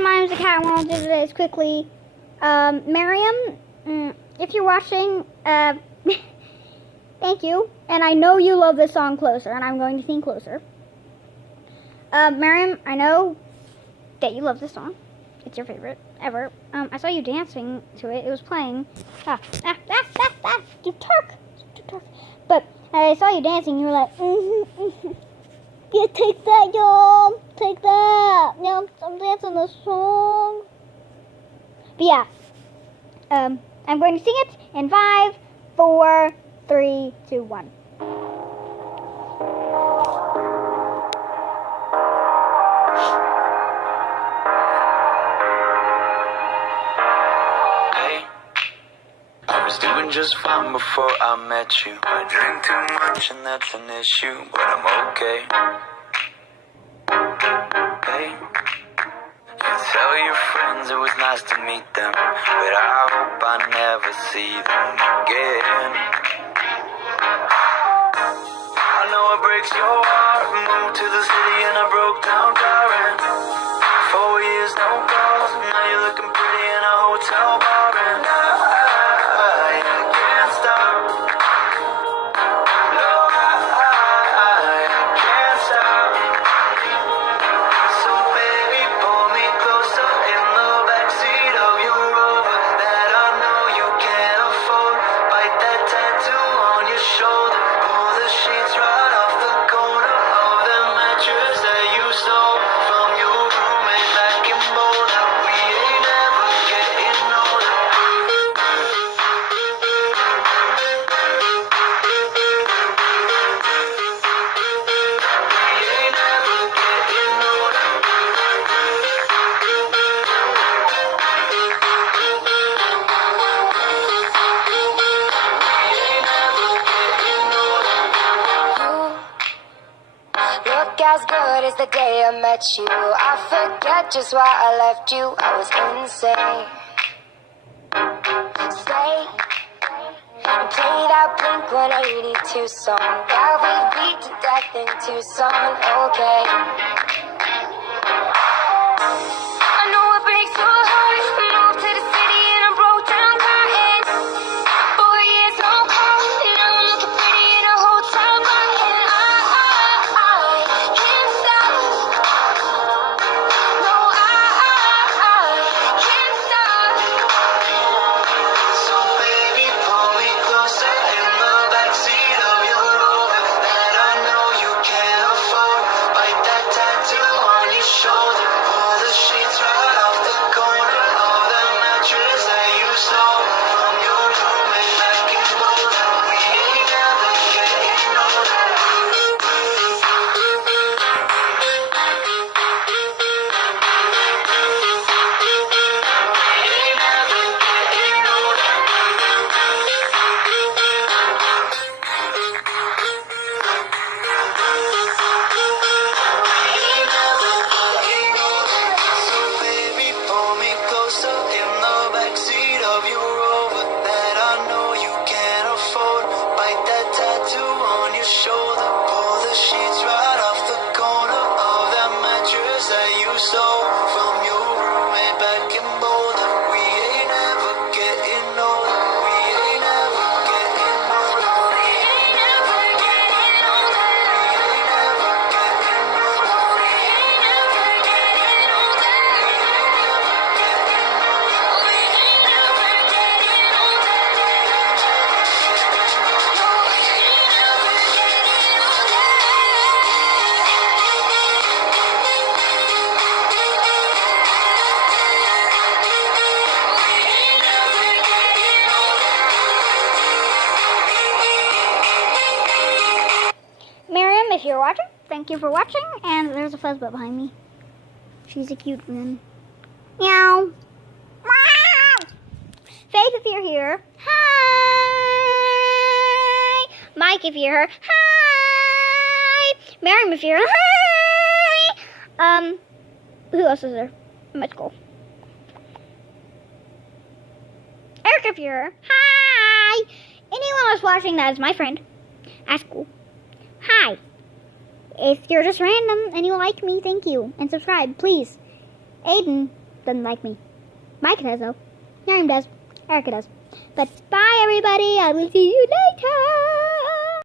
guys, my name's the Cat. I want to do this quickly. Miriam, if you're watching, thank you. And I know you love this song Closer, and I'm going to sing Closer. Miriam, I know that you love this song. It's your favorite ever. I saw you dancing to it. It was playing. You Turk. But I saw you dancing. You were like, yeah, take that, y'all. Take that. Yeah, I'm dancing this song. But yeah, I'm going to sing it in 5, 4, 3, 2, 1. Doing just fine before I met you. I drink too much and that's an issue, but I'm okay. Hey, you tell your friends it was nice to meet them, but I hope I never see them again. I know it breaks your heart. Moved to the city and I broke down crying. 4 years, no calls. Now you're looking pretty in a hotel bar, and I can't stop. No, I can't stop. So baby, pull me closer in the backseat of your Rover that I know you can't afford. Bite that tattoo on your shoulder. Pull the sheets right off the corner of the mattress that you stole from your roommate back in Boulder. We ain't ever getting older. We ain't ever getting older. Look as good as the day I met you. I forget just why I left you. I was insane. Stay and play that Blink 182 song. Yeah, we beat to death in Tucson. Okay. I know it breaks your heart. Moved to the city and I broke down crying. 4 years, no call. Now I'm looking pretty in a hotel bar, and I can't stop. No, I can't stop. So baby, pull me closer in the backseat of your Rover that I know you can't afford. Bite that tattoo on your shoulder. Pull the sheets right off the corner of the mattress that you stole from your roommate back in Boulder. We ain't never getting older. We ain't never getting older. So baby, pull me closer in the backseat of your Rover that I know you can't afford. Bite that tattoo on your shoulder. Pull the sheets right off the corner of that mattress that you stole from your roommate back in Boulder. We ain't ever getting older. We ain't ever getting older. We ain't ever getting older. We ain't ever getting older. We ain't ever getting older. We ain't ever getting older. Miriam, if you're watching, thank you for watching. And there's a fuzzbot behind me. She's a cute one. Meow. Meow. Faith, if you're here. Hi. Mike, if you're here. Hi. Miriam, if you're here. Hi. Who else is there? My school. Eric, if you're here. Hi. Anyone else watching that is my friend at school. Hi. If you're just random and you like me, thank you. And subscribe, please. Aiden, doesn't like me. Mike does though. Miriam does. Erica does. But bye everybody. I will see you later.